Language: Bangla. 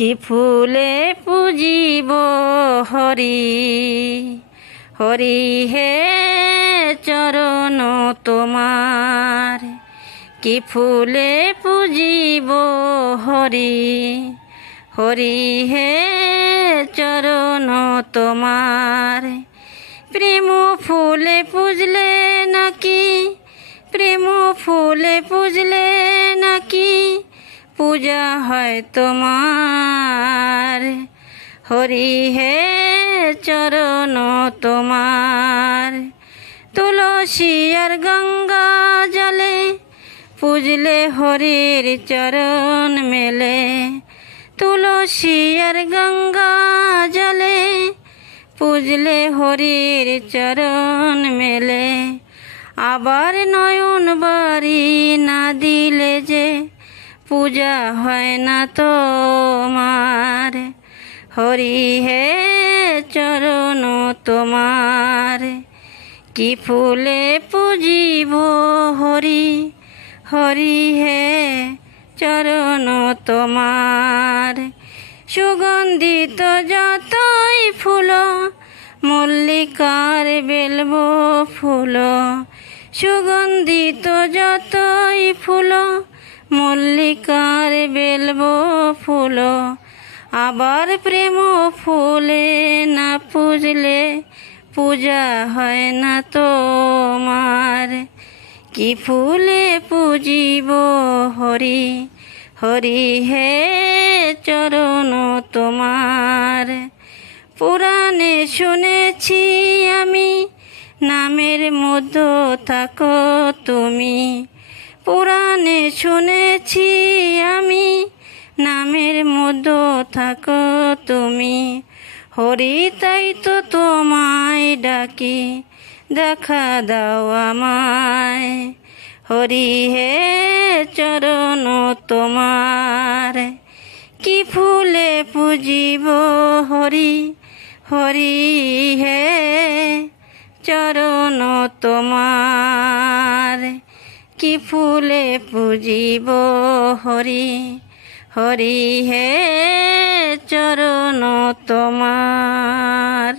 কি ফুলে পুজিব হরি হরি হে চরণ তোমার। কি ফুলে পুজিব হরি হরি হে চরণ তোমার। প্রেম ফুলে পুজলে নাকি প্রেম ফুলে পুজলে নাকি পূজা হয় তোমার। হরি হে চরণ তোমার। তুলসী আর গঙ্গা জলে পুজলে হরির চরণ মেলে। তুলসী আর গঙ্গা জলে পুজলে হরির চরণ মেলে। আবার নয়ন বাড়ি না দিলে যে পূজা হয় না তোমার। হরি হে চরণ তোমার। কি ফুলে পুজিব হরি হরি হে চরণ তোমার। সুগন্ধিত যতই ফুল মল্লিকার বেলব ফুল। সুগন্ধিত যতই ফুল মল্লিকার বেলব ফুল। আবার প্রেম ফুলে না পুজলে পূজা হয় না তোমার। কি ফুলে পুজিব হরি হরি হে চরণ তোমার। পুরাণে শুনেছি আমি নামের মধ্যে থাকো তুমি। পুরাণে শুনেছি আমি নামের মধ্যে থাকো তুমি। হরি তাই তো তোমায় ডাকি দেখা দাও আমায়। হরি হে চরণ তোমার। কি ফুলে পুজিব হরি হরি হে চরণ তোমার। কি ফুলে পুজিব হরি হরি হে চরণ তোমার।